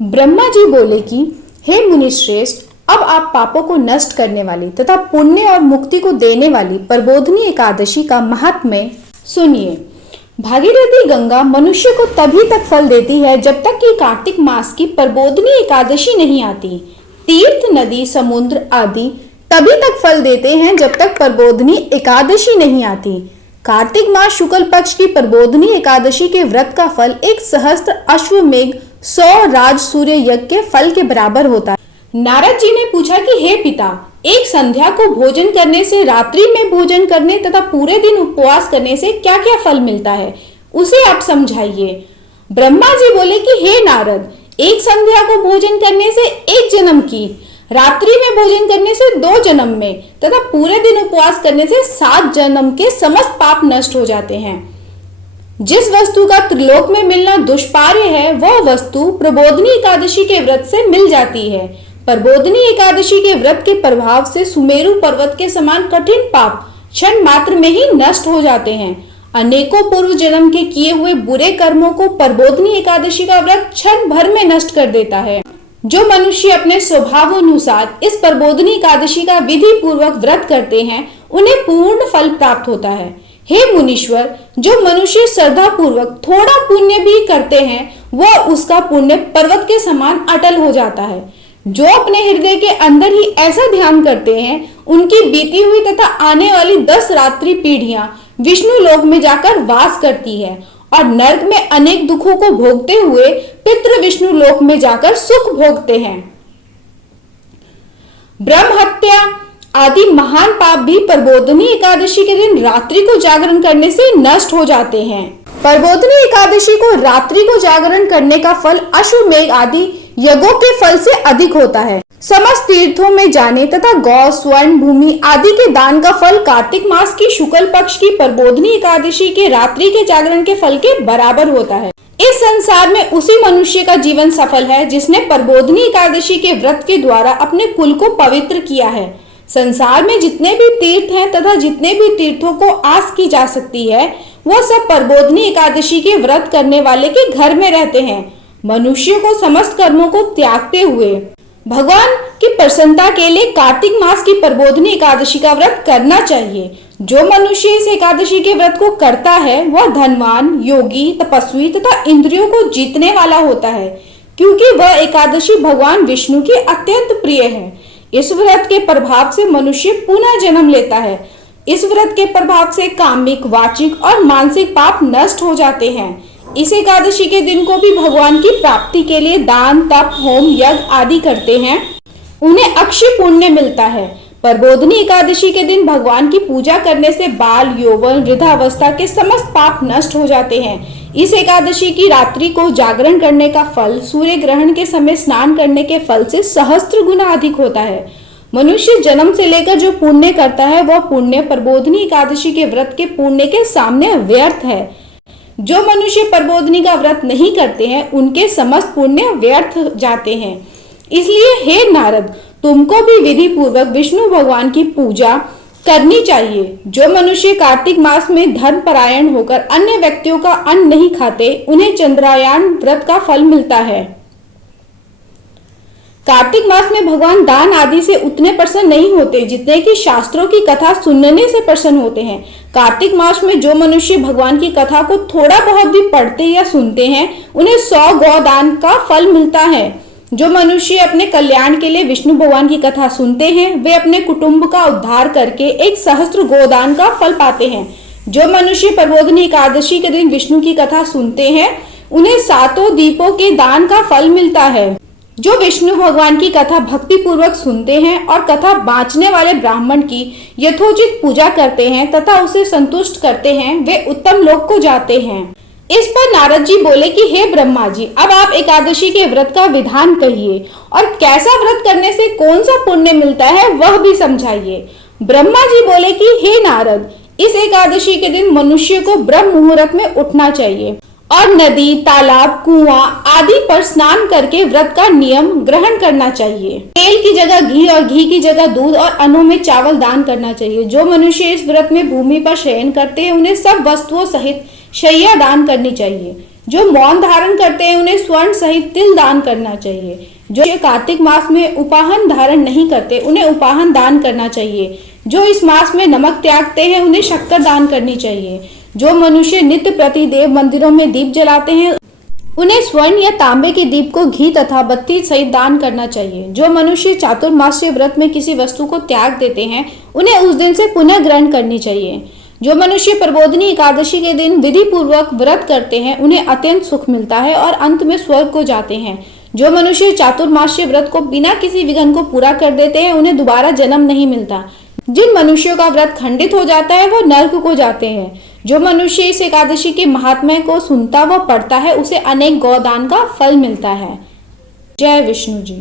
ब्रह्मा जी बोले कि हे मुनिश्रेष्ठ, अब आप पापों को नष्ट करने वाली तथा पुण्य और मुक्ति को देने वाली प्रबोधिनी एकादशी का महात्म्य सुनिए। भागीरथी गंगा मनुष्य को तभी तक फल देती है जब तक कि कार्तिक मास की प्रबोधिनी एकादशी नहीं आती। तीर्थ, नदी, समुद्र आदि तभी तक फल देते हैं जब तक प्रबोधिनी एकादशी नहीं आती। कार्तिक मास शुक्ल पक्ष की प्रबोधिनी एकादशी के व्रत का फल 1 सहस्त्र अश्वमेघ 100 राज सूर्य यज्ञ के फल के बराबर होता है। नारद जी ने पूछा कि हे पिता, एक संध्या को भोजन करने से, रात्रि में भोजन करने तथा पूरे दिन उपवास करने से क्या क्या फल मिलता है, उसे आप समझाइए। ब्रह्मा जी बोले कि हे नारद, एक संध्या को भोजन करने से 1 जन्म की, रात्रि में भोजन करने से 2 जन्म में तथा पूरे दिन उपवास करने से 7 जन्म के समस्त पाप नष्ट हो जाते हैं। जिस वस्तु का त्रिलोक में मिलना दुष्पार्य है, वह वस्तु प्रबोधिनी एकादशी के व्रत से मिल जाती है। प्रबोधिनी एकादशी के व्रत के प्रभाव से सुमेरु पर्वत के समान कठिन पाप क्षण मात्र में ही नष्ट हो जाते हैं। अनेकों पूर्व जन्म के किए हुए बुरे कर्मों को प्रबोधिनी एकादशी का व्रत क्षण भर में नष्ट कर देता है। जो मनुष्य अपने स्वभाव अनुसार इस प्रबोधिनी एकादशी का विधि पूर्वक व्रत करते हैं, उन्हें पूर्ण फल प्राप्त होता है। हे मुनीश्वर, जो मनुष्य श्रद्धा पूर्वक थोड़ा पुण्य भी करते हैं, वह उसका पुण्य पर्वत के समान अटल हो जाता है। जो अपने हृदय के अंदर ही ऐसा ध्यान करते हैं, उनकी बीती हुई तथा आने वाली 10 रात्रि पीढ़ियां विष्णु लोक में जाकर वास करती है और नरक में अनेक दुखों को भोगते हुए पितृ विष्णु लोक में जाकर सुख भोगते हैं। ब्रह्म हत्या आदि महान पाप भी प्रबोधिनी एकादशी के दिन रात्रि को जागरण करने से नष्ट हो जाते हैं। प्रबोधिनी एकादशी को रात्रि को जागरण करने का फल अश्वमेघ आदि यज्ञों के फल से अधिक होता है। समस्त तीर्थों में जाने तथा गौ, स्वर्ण, भूमि आदि के दान का फल कार्तिक मास की शुक्ल पक्ष की प्रबोधिनी एकादशी के रात्रि के जागरण के फल के बराबर होता है। इस संसार में उसी मनुष्य का जीवन सफल है जिसने प्रबोधिनी एकादशी के व्रत के द्वारा अपने कुल को पवित्र किया है। संसार में जितने भी तीर्थ हैं तथा जितने भी तीर्थों को आस की जा सकती है, वह सब प्रबोधिनी एकादशी के व्रत करने वाले के घर में रहते हैं। मनुष्य को समस्त कर्मों को त्यागते हुए भगवान की प्रसन्नता के लिए कार्तिक मास की प्रबोधिनी एकादशी का व्रत करना चाहिए। जो मनुष्य इस एकादशी के व्रत को करता है, वह धनवान, योगी, तपस्वी तथा इंद्रियों को जीतने वाला होता है, क्योंकि वह एकादशी भगवान विष्णु की अत्यंत प्रिय है। इस व्रत के प्रभाव से मनुष्य पुनः जन्म लेता है। इस व्रत के प्रभाव से कामिक, वाचिक और मानसिक पाप नष्ट हो जाते हैं। इस एकादशी के दिन को भी भगवान की प्राप्ति के लिए दान, तप, होम, यज्ञ आदि करते हैं, उन्हें अक्षय पुण्य मिलता है। प्रबोधिनी एकादशी के दिन भगवान की पूजा करने से बाल, यौवन, वृद्धावस्था के समस्त पाप नष्ट हो जाते हैं। इस एकादशी की रात्रि को जागरण करने का फल सूर्य ग्रहण के समय स्नान करने के फल से सहस्त्र गुना अधिक होता है। मनुष्य जन्म से लेकर जो पुण्य करता है, वह पुण्य प्रबोधिनी एकादशी के व्रत के पुण्य के सामने व्यर्थ है। जो मनुष्य प्रबोधिनी का व्रत नहीं करते हैं, उनके समस्त पुण्य व्यर्थ जाते हैं। इसलिए हे नारद, तुमको भी विधि पूर्वक विष्णु भगवान की पूजा करनी चाहिए। जो मनुष्य कार्तिक मास में धर्म परायण होकर अन्य व्यक्तियों का अन्न नहीं खाते, उन्हें चंद्रायन व्रत का फल मिलता है। कार्तिक मास में भगवान दान आदि से उतने प्रसन्न नहीं होते जितने कि शास्त्रों की कथा सुनने से प्रसन्न होते हैं। कार्तिक मास में जो मनुष्य भगवान की कथा को थोड़ा बहुत भी पढ़ते या सुनते हैं, उन्हें 100 गौदान का फल मिलता है। जो मनुष्य अपने कल्याण के लिए विष्णु भगवान की कथा सुनते हैं, वे अपने कुटुंब का उद्धार करके 1 सहस्त्र गोदान का फल पाते हैं। जो मनुष्य प्रबोधिनी एकादशी के दिन विष्णु की कथा सुनते हैं, उन्हें 7 दीपों के दान का फल मिलता है। जो विष्णु भगवान की कथा भक्ति पूर्वक सुनते हैं और कथा बांचने वाले ब्राह्मण की यथोचित पूजा करते हैं तथा उसे संतुष्ट करते हैं, वे उत्तम लोक को जाते हैं। इस पर नारद जी बोले कि हे ब्रह्मा जी, अब आप एकादशी के व्रत का विधान कहिए और कैसा व्रत करने से कौन सा पुण्य मिलता है, वह भी समझाइए। ब्रह्मा जी बोले कि हे नारद, इस एकादशी के दिन मनुष्य को ब्रह्म मुहूर्त में उठना चाहिए और नदी, तालाब, कुआं आदि पर स्नान करके व्रत का नियम ग्रहण करना चाहिए। तेल की जगह घी और घी की जगह दूध और अन्नों में चावल दान करना चाहिए। जो मनुष्य इस व्रत में भूमि पर शयन करते हैं, उन्हें सब वस्तुओं सहित शैया दान करनी चाहिए। जो मौन धारण करते हैं उन्हें स्वर्ण सहित तिल दान करना चाहिए। जो कार्तिक मास में उपाहन धारण नहीं करते उन्हें उपाहन दान करना चाहिए। जो इस मास में नमक त्यागते हैं उन्हें शक्कर दान करनी चाहिए। जो मनुष्य नित्य प्रति देव मंदिरों में दीप जलाते हैं उन्हें स्वर्ण या तांबे के दीप को घी तथा बत्ती सहित दान करना चाहिए। जो मनुष्य चातुर्मास्य व्रत में किसी वस्तु को त्याग देते हैं उन्हें उस दिन से पुनः ग्रहण करनी चाहिए। जो मनुष्य प्रबोधिनी एकादशी के दिन विधि पूर्वक व्रत करते हैं उन्हें अत्यंत सुख मिलता है और अंत में स्वर्ग को जाते हैं। जो मनुष्य चातुर्मास्य व्रत को बिना किसी विघ्न को पूरा कर देते हैं उन्हें दोबारा जन्म नहीं मिलता। जिन मनुष्यों का व्रत खंडित हो जाता है वो नरक को जाते हैं। जो मनुष्य इस एकादशी के महात्म्य को सुनता व पढ़ता है उसे अनेक गौदान का फल मिलता है। जय विष्णु जी।